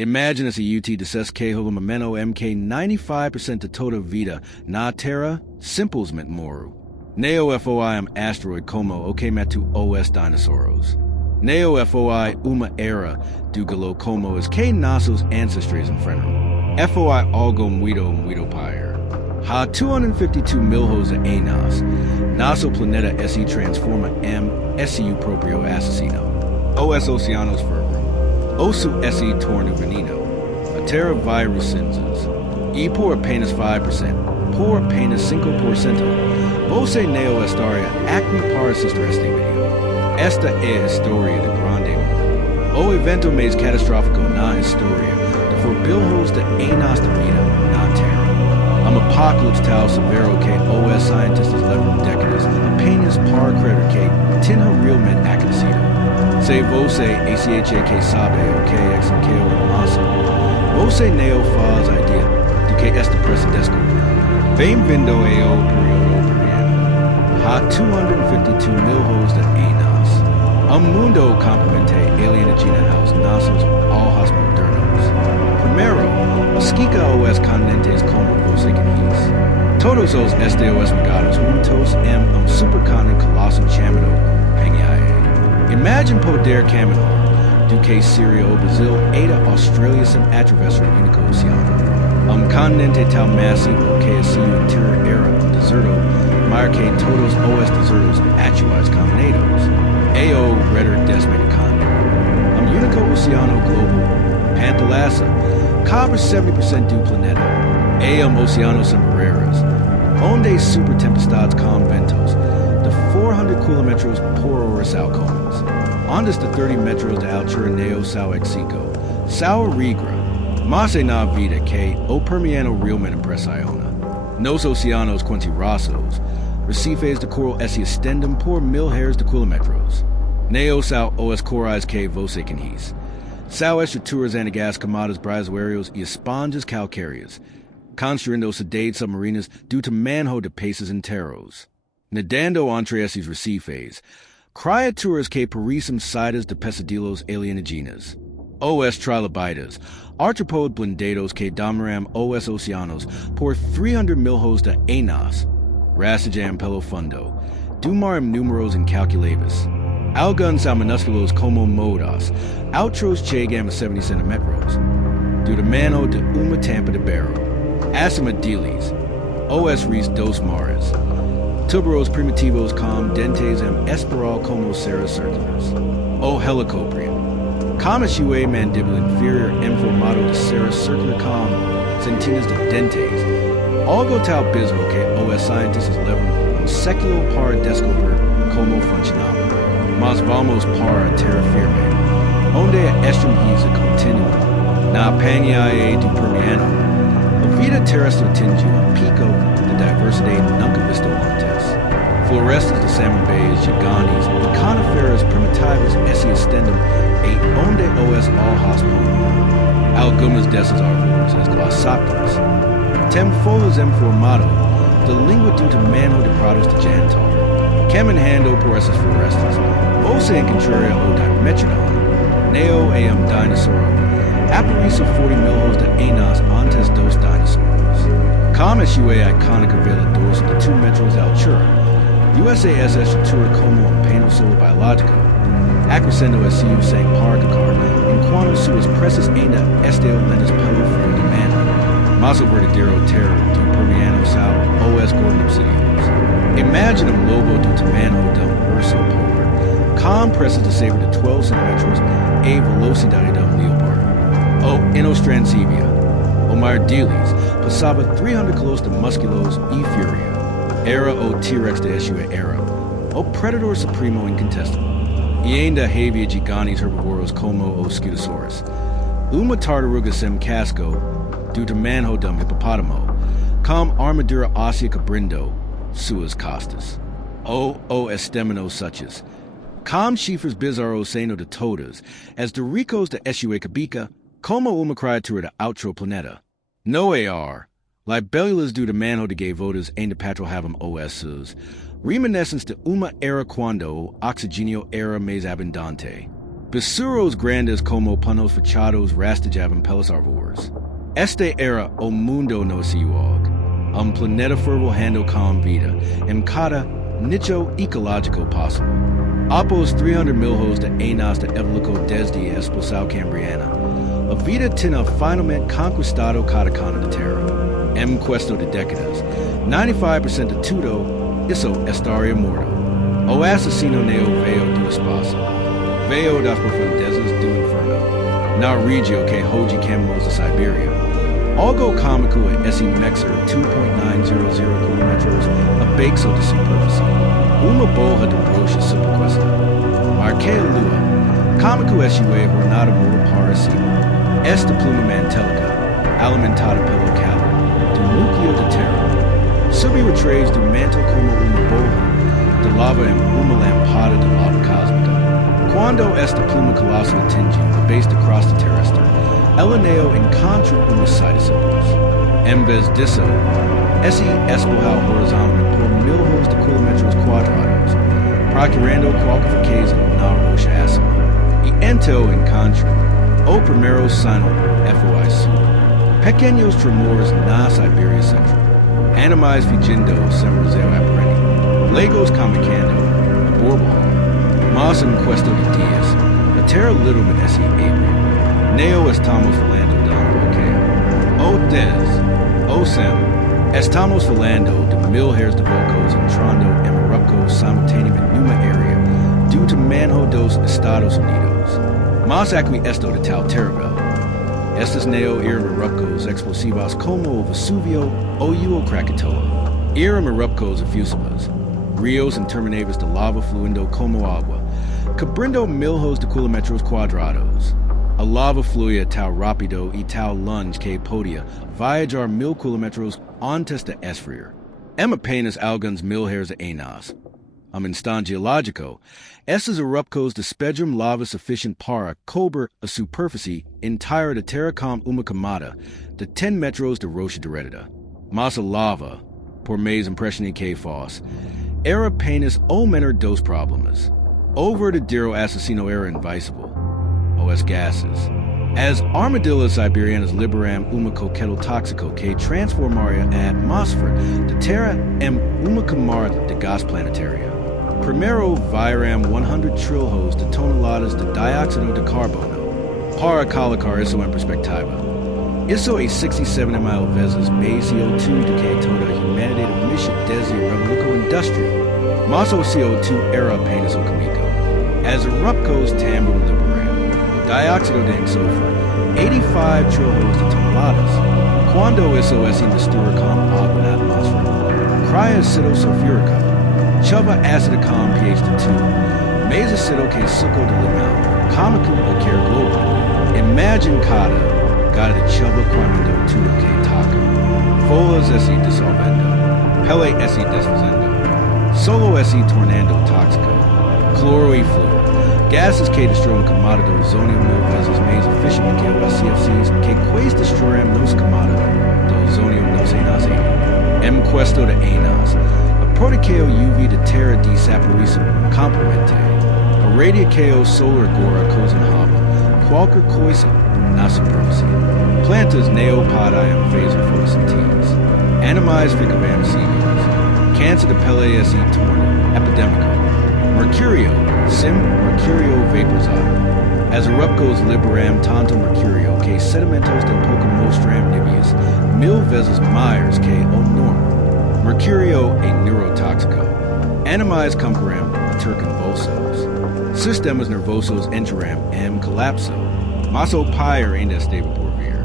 Imagine as a UT deses que holo memento MK 95% de toda vida na terra simplesmente moro. Neo foi asteroid como o que metu os dinosaurs. Neo foi uma era do galo como as que nossos ancestrais enfrentam. Foi algo muito pyre. Ha 252 milhões de anos. Nosso planeta se transforma su proprio assassino. Os oceanos fervem. Osu se torna veneno. A terra virus cinzas. E por apenas 5%, por apenas 5%, você não estaria aqui para assistir este vídeo. Esta é a história de grande mundo. O evento mais catastrófico na história de bilhões de anos de vida na Terra. Apocalypse tal severo que os cientistas levam décadas apenas para crer que tinha realmente acontecido. Se você acha que sabe o que é em massa, você não faz ideia do que esta pressa descobriu. Bem-vindo ao período peruano. Há 252 milhões de anos. Mundo complemente alienígena aos nossos alhos modernos. Primeiro, esquica os continentes como você conhece. Todos os estes ligados juntos em supercontinente colossal chamado Pangaea. Imagine poder caminhar do que seria o Brasil e da Austrália sem atravessar o único oceano. Continente tal massivo que seu interior era deserto, maior que todos os desertos atuais combinados. É o redor decimated continente. Único oceano globo, Pantalaça, cobre 70% do planeta. É oceano sem barreiras, onde super tempestades com ventos de 400 km por hora são comuns. Ondas de 30 metros de altura neo são exico, são regra, mas é na vida que o Permiano realmente impressiona. Nos oceanos quantirasos, recifes de coral se estendem por milhares de quilômetros. Neo são os corais que você conhece. São estruturas anagas camadas brasileiras e esponjas calcáreas, construindo cidades submarinas due to manho de peces inteiros. Nadando entre esses recifes, criaturas que parecem saídas de pesadillos alienígenas. Os trilobites, artrópodes blindados que dominam os oceanos por 300 milhões de anos, rastejam pelo fundo, do mar números incalculáveis. Alguns são minúsculos como modas, outros chegam a 70 centímetros, do tamanho de uma tampa de barro. Acima deles, os rios dos mares, tuberos primitivos com dentes em espiral como seres circulares. O helicoprion, como sua mandíbula inferior em formato de seres circular com centenas de dentes, algo tal bizarro que os cientistas levam século para descobrir como funcionava. Mas vamos para a terra firme, onde a extinção continua. Na Pangaea do Permiano, a vida terrestre atingiu pico de diversidade nunca visto antes. Florestas de samambaias gigantes e coníferas primitivas se estendem e onde os alhos podem. Algumas dessas árvores, as glossópteras, têm folhas em formato de língua do tamanho de pratos de jantar. Caminhando por essas florestas, você encontraria o Dimetrodon, Neo é dinossauro, apareceu 40 milhões de anos antes dos dinossauros. Como sua icônica vela dorsa de 2 metros de altura, USAS estrutura como pêndulo biológico, acrescendo seu sem parcar, enquanto suas presas ainda estão lentas pelo frio de manhã. Mas o verdadeiro terror do Permiano são os gorgonopsidianos. Imagine lobo do tamanho de urso polar, com presas de cerca de 12 centímetros e velocidade de leopardo. O Inostrancevia, o maior deles, passava 300 quilos de músculos e fúria. Era o T-Rex de sua era, o predador supremo incontestável. E ainda havia gigantes herbívoros como os Scutosaurus. Uma tartaruga sem casco, do tamanho de hipopótamo, com armadura óssea que brindou suas costas. O esteminos suchas, com chifres bizarros seno de todas, as de ricos de sua cabeça, como uma criatura de outro planeta. No ar, libélulas do tamanho de gaivotas ainda patrulhavam os reminiscentes de uma era quando o oxigênio era mais abundante. Besuros grandes como panos fachados rastigavam pelos arvores. Este era o mundo no ciuog, planeta fervilhando com vida, em cada nicho ecológico possible. Após 300 milhões de anos de evolução desde a expulsão cambriana, a vida tinha finalmente conquistado cada cona de terra. Em questão de décadas, 95% de tudo isso estaria morto. O assassino neo veio do espaço, veio das profundezas do inferno, na região que hoje chamamos de Sibéria. Algo cômico é esse mexer 2.900 quilômetros abaixo da superfície, uma borra de rocha supercosta. Marquei a lua, cômico este é jornada mortal para cima. Esta pluma mantélica, alimentada pelo calor do núcleo da Terra, subiu atrás do manto como uma borra de lava em uma lampada de lava cósmica. Quando esta pluma colossal atingiu a base da crosta terrestre, ela não encontra uma saída simples. Em vez disso, esse espalhou horizontalmente por milhões de quilômetros quadrados, procurando qualquer fraqueza na rocha ácida. E então encontra o primeiro sinal FOIC. Pequenos tremores na Sibéria Central. Animais fingindo sem museu aparente. Legos comunicando a borboleta. Mas em questão de dias, a Terra literalmente se abriu. Neo estamos falando de bloqueio. O 10, o 100, estamos falando de milhares de vulcões entrando em erupção simultaneamente numa área due to manho dos Estados Unidos. Mas aqui esto de tal terrível. Estas neo eram erupções explosivas como o Vesúvio ou o Krakatoa. Eram erupções efusivas, rios intermináveis de lava fluindo como água, cobrindo milhões de quilômetros quadrados. A lava fluía tal rápido e tal longe que podia viajar 1000 quilômetros antes de esfriar. Em apenas alguns milhares de anos. Instante geológico, essas erupções despejam lava suficiente para cobrir a superfície inteira da Terra com uma camada de 10 metros de rocha derretida. Mas a lava, por mais impressionante que fosse, era apenas o menor dos problemas. O verdadeiro assassino era invisível. Os gases. As armadillas siberianas liberam uma coquetel tóxico que transformaria a atmosfera da Terra em uma camada de gás planetária. Primeiro viram 100 trilhões de toneladas de dióxido de carbono. Para colocar isso em perspectiva, isso é 67 mil vezes mais CO2 do que toda a humanidade emite desde a Revolução Industrial. Mas o CO2 era apenas o caminho. As erupções também liberam dióxido de enxofre, 85 trilhões de toneladas. Quando isso se mistura com água na atmosfera, cria ácido sulfúrico, chuva ácida com pH de 2, mais ácido que suco de limão, cômico a quer globo. Imagine cada de chuva quando tudo que toca. Folhas se dissolvendo, pele se desfazendo, solo se tornando tóxico, cloro e flúor. Gases que destroem camada do ozônio 1000 vezes mais eficiente que os CFCs que quase destroem nossa camada do ozônio nos anos 80. Em questão de anos, a proteção UV da Terra desapareceu completamente. A radiação solar agora cozinhava qualquer coisa na superfície. Plantas não podem fazer fotossíntese. Animais ficavam cegos. Câncer de pele se torna epidêmico. Mercúrio, sim, mercúrio vaporizado. As erupções liberam tanto mercúrio que sedimentos do pouco mostram níveis 1000 vezes maiores que o normal. Mercúrio é neurotóxico. Animais começam a ter convulsos. Sistemas nervosos entram em colapso, mas o pyre ainda esteve por vir.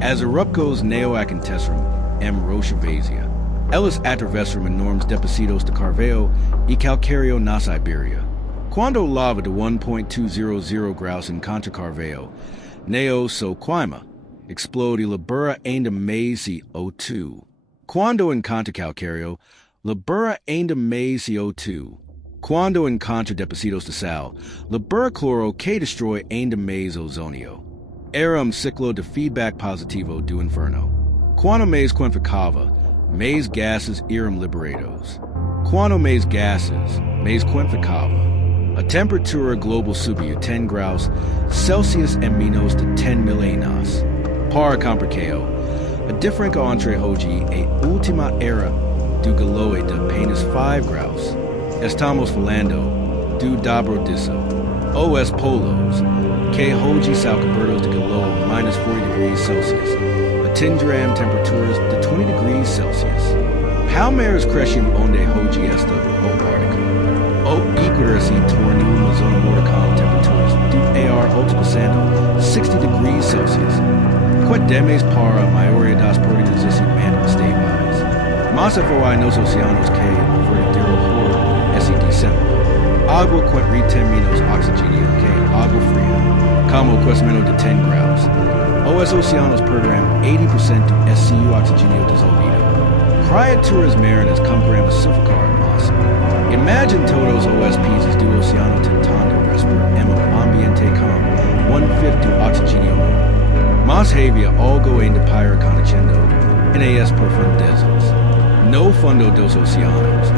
As erupções não acontecem em rocha vazia. Elas atravessam enormes depósitos de carvão e calcário na Sibéria. Quando lava de 1.200 graus encontra carvão, neo so queima, explode e libera ainda mais CO2. Quando encontra calcário, libera ainda mais CO2. Quando encontra depósitos de sal, libera cloro que destrói ainda mais ozônio. Era ciclo de feedback positivo do inferno. Quando mais quantificava, mais gases eram liberados. Quando mais gases, mais quantificava. A temperatura global subiu 10 graus Celsius and menos de 10 mil anos. Para compreendeu, a diferença entre hoje e última era do galoe de apenas 5 graus. Estamos falando do dobro disso. Os polos, que hoje são cobertos de galoe minus 40 degrees Celsius, atingirão temperaturas de 20 degrees Celsius. Palmeiras crescem onde hoje está o Ártico. O Equador se torna uma zona morta com temperaturas do ar ultrapassando 60 degrees Celsius. Quedemos para a maioria das proteínas desse manto estáveis. Mas foi nos oceanos que o verdadeiro horror se desenvolveu. Água quente tem menos oxigênio que água fria, como o crescimento de 10 graus. Os oceanos perderão 80% do seu oxigênio dissolvido. Criaturas marinas começarão a sufocar a massa. Imagine todos os pieces do oceano tentando respirar em um ambiente com 1/5 do oxigênio normal. Mas havia algo ainda pior acontecendo nas profundezas. No fundo dos oceanos,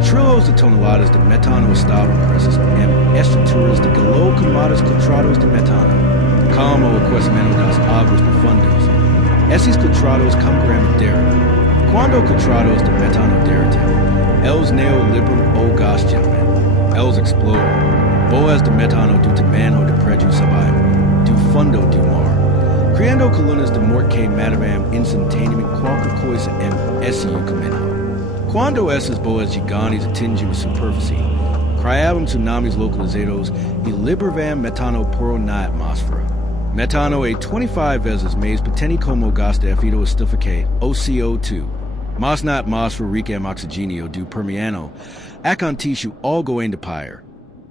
trilhões de toneladas de metano estavam presas em estruturas de galo camadas filtradas de metano. Como o crescimento das águas profundas, esses filtrados começarão a derreter. Quando filtrados de metano derretem, eles neoliberam o gás gelado. Eles explodem. Boas de metano do tamanho de prédio saem do fundo do mar, criando colunas de morte que matavam instantaneamente qualquer coisa em seu caminho. Quando essas boas gigantes atingem a superfície, criavam tsunamis localizados e liberavam metano puro na atmosfera. Metano é 25 vezes mais potente como gás de efeito estufa que o CO2. Mas na atmosfera rica em oxigênio do Permiano, acontece algo ainda pior.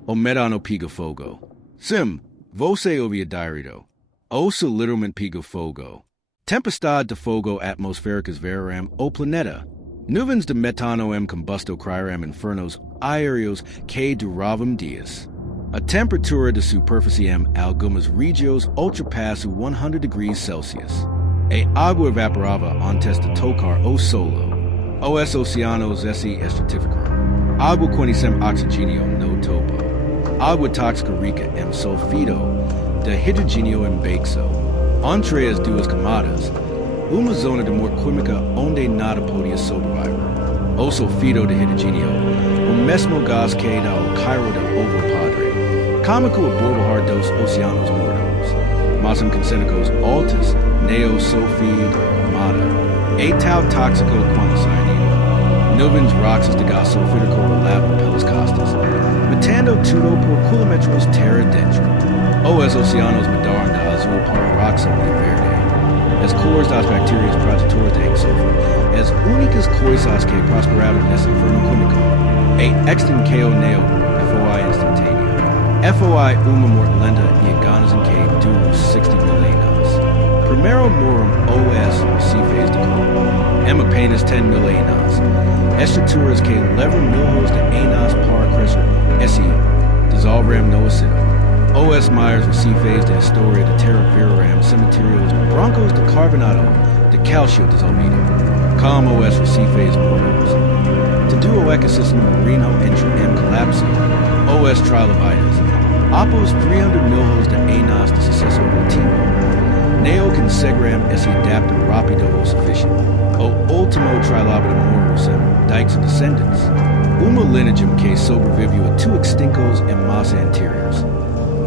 O metano pega fogo. Sim, você ouviu direito. Ouça literalmente pega fogo. Tempestade de fogo atmosféricas verão o planeta. Nuvens de metano em combusto criarão infernos aéreos que duravam dias. A temperatura de superfície em algumas regiões ultrapassa 100 degrees Celsius. A água evaporava antes de tocar o solo. Os oceanos se estratificaram. Água sem oxigênio no topo. Água tóxica rica em sulfito de hidrogênio em bexo. Entre as duas camadas, uma zona de morte química onde nada podia sobreviver. O sulfito de hidrogênio, o mesmo gás que dá o Cairo de ovo padre, cômico a bordo dos oceanos mortos. Mas em concêntricos altos, neo-sulfide mata. E tal tóxico quando saído. Nuvens roxas de gás sulfídico rolavam pelas costas, matando tudo por quilômetros terra dentro. Os oceanos mudaram de azul para roxo e verde. As cores das bactérias protetoras de enxofre, as únicas coisas que prosperavam nesse inferno químico. A extinção neo foi instantânea. Foi uma morte lenta e agonas em que durou 60 mil anos. Primeiro moram os recifes de coral, em apenas 10 mil anos. Estruturas que levam milhões de anos para crescer, dissolveram no oceano. Os maiores recifes da história da Terra viraram cemitérios brancos de carbonado de cálcio dissolvido, como os recifes mortos. Todo o ecossistema marino entra em colapso. Os trilobites, após 300 milhões de anos de sucesso evolutivo, não conseguiram se adaptar rápido o suficiente. O último trilobite morreu sem dikes descendentes, uma lineagem que sobreviveu a 2 extincos em massa anteriores.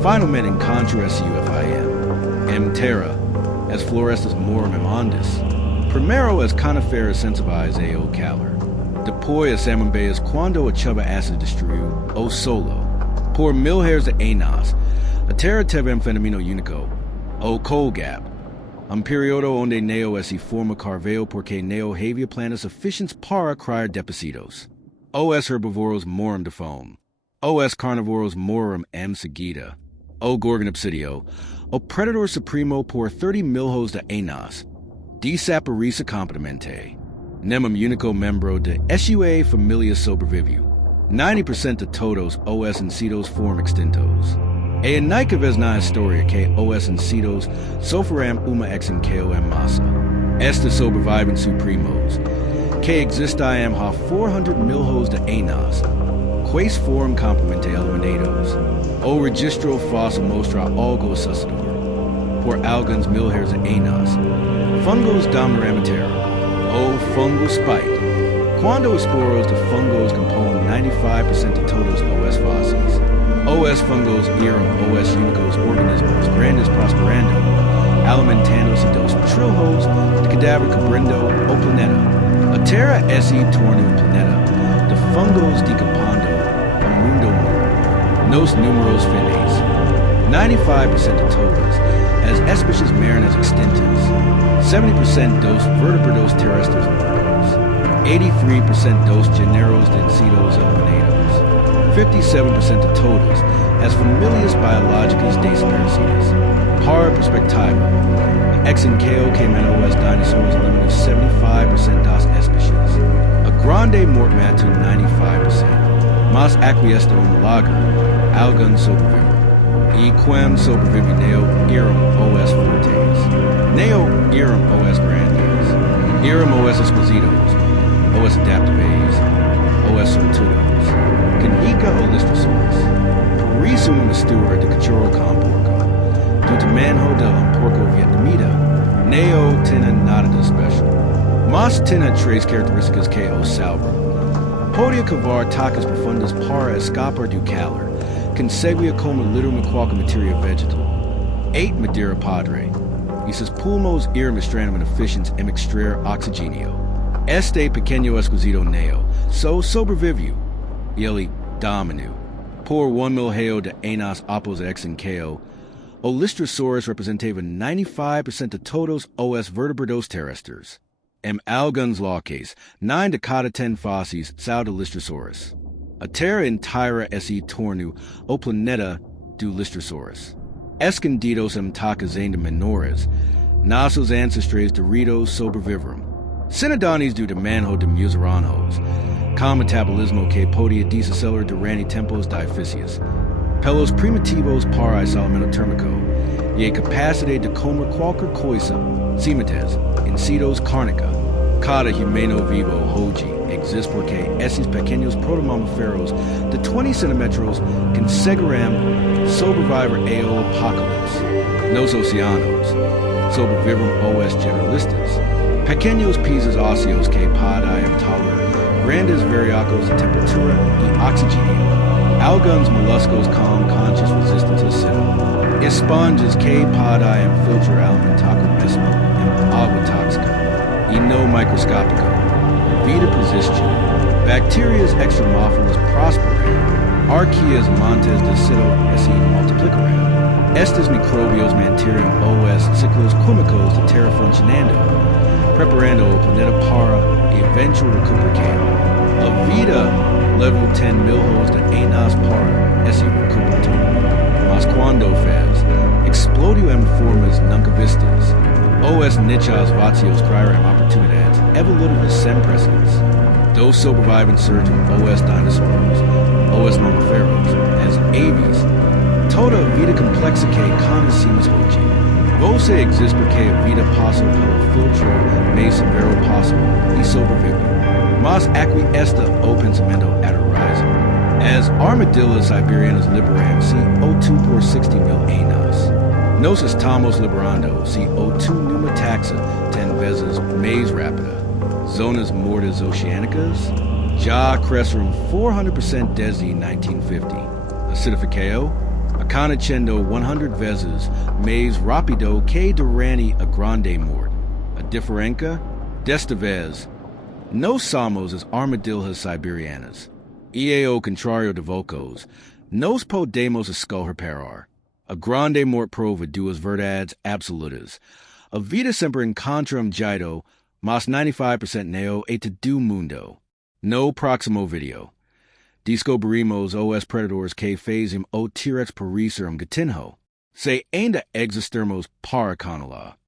Finalmente encontra esse UFIM. Em terra, as florestas moram em ondas. Primeiro as coníferas sensíveis ao calor. Depois as samambaias quando a chuva ácida destruiu o solo. Por milhares de anos, a terra teve um fenômeno único, o coal gap. Um período onde não se forma carvão porque não havia plantas suficientes para criar depósitos. Os herbívoros moram de fome. Os carnívoros moram em seguida. O gorgonopsidio, o predador supremo por 30 milhões de anos, desapareceu completamente. Nenhum único membro de sua família sobreviveu. 90% de todos os insectos foram extintos. É a única vez na história que os insectos sofreram uma extinção em massa. Estes sobrevivem supremos, que existem há 400 milhões de anos, Quaceforum complemente eliminados. O registro fossil mostra algo sucedor. Por alguns milhares de anos. Fungos dominaramatera. O fungo spite. Quando esporos de fungos compõem 95% de todos os fósseis. Os fungos eram os únicos organismos grandes prosperando, alimentando-se dos trilhos de cadáver cobrindo o planeta. A Terra esse torna um planeta de fungos decompondo o mundo mundo. Nos números finis. 95% de todas as espécies marinas extintas. 70% dos vertebrados terrestres mortos. 83% dos géneros vencidos eliminados. 57% de todas as famílias biológicas desaparecidas. Para perspectiva, a extinção que os dinosaurs eliminou 75% das espécies. A grande morte matou 95%. Mas aquesto no lago, alguns sobreviveram. E quem sobreviveu eram os fortes. Não eram os grandes. Eram os esquisitos, os adaptáveis, os sortudos. Canhica ou listrosaurus. Por isso uma mistura de cachorro com porco. Do tamanho de porco vietnamita, não tem nada de especial. Mas tem três características que o salvam. Podia cavar tacas profundas para escapar do calor. Conseguia comer literalmente qualquer matéria vegetal. 8 madeira padre. E seus pulmões eram extremamente eficientes em extrair oxigênio. Este pequeno esquisito neo sobreviveu. Ele dominou. Por 1 milhão de anos após a extinção, o Listrosaurus representava 95% de todos os vertebrados terrestres. Em alguns locais, 9 de cada 10 fósseis são de Listrosaurus. A Terra inteira se tornou o planeta do Listrosaurus. Escondidos em tacas ainda menores, nossos ancestrais doridos sobreviveram. Cidadãos do tamanho de musaranos, com metabolismo que podia desacelerar durante tempos difíceis, pelos primitivos para isolamento térmico e a capacidade de comer qualquer coisa, sementes, insectos, cárnica. Cada humano vivo hoje existe porque esses pequenos protomamíferos de 20 centímetros conseguirão sobreviver ao apocalipse. Nos oceanos, sobreviveram os generalistas, pequenos pisos ósseos que podem tolerar grandes variações de temperatura e oxigênio. Alguns moluscos com conchas resistentes a esponjas que podem filtrar alimento mesmo em água tóxica. E no microscópico, vida persiste. Bactérias extremófilas prosperam. Arqueias montes de cito se multiplicarão. Estes micróbios manterão os ciclos químicos da Terra funcionando, preparando o planeta para eventual recuperação. A vida levou 10 milhões de anos para essa recuperação. Mas quando fez, explodiu em formas nunca vistas. Os nichos vazios criaram oportunidades evolutivas sem precedentes. Dos sobrevivem surgem os dinosaurs, os mamíferos, as aves, toda a vida complexa que conhecemos hoje. Você existe porque a vida passou pelo filtro mais severo possível e sobreviveu. Mas aqui está o pensamento aterrorizing. As armadillas siberianas liberam-se O2 por 60 mil anos. Nós estamos liberando CO2 numa taxa 10 vezes mais rápida. Zonas mortas oceânicas já cresceram 400% desde 1950. Acidificação acontecendo 100 vezes mais rápido que durante a Grande Morte. A diferença, desta vez, nós somos as armadilhas siberianas. E ao contrário de vocês, nós podemos escorrer. A Grande Morte prova duas verdades absolutas. A vida sempre encontra jeito, mas 95% neo é do mundo. No próximo vídeo, descobrimos os predadores que fazem o T-Rex parecer gatinho. Se ainda existirmos para con lá.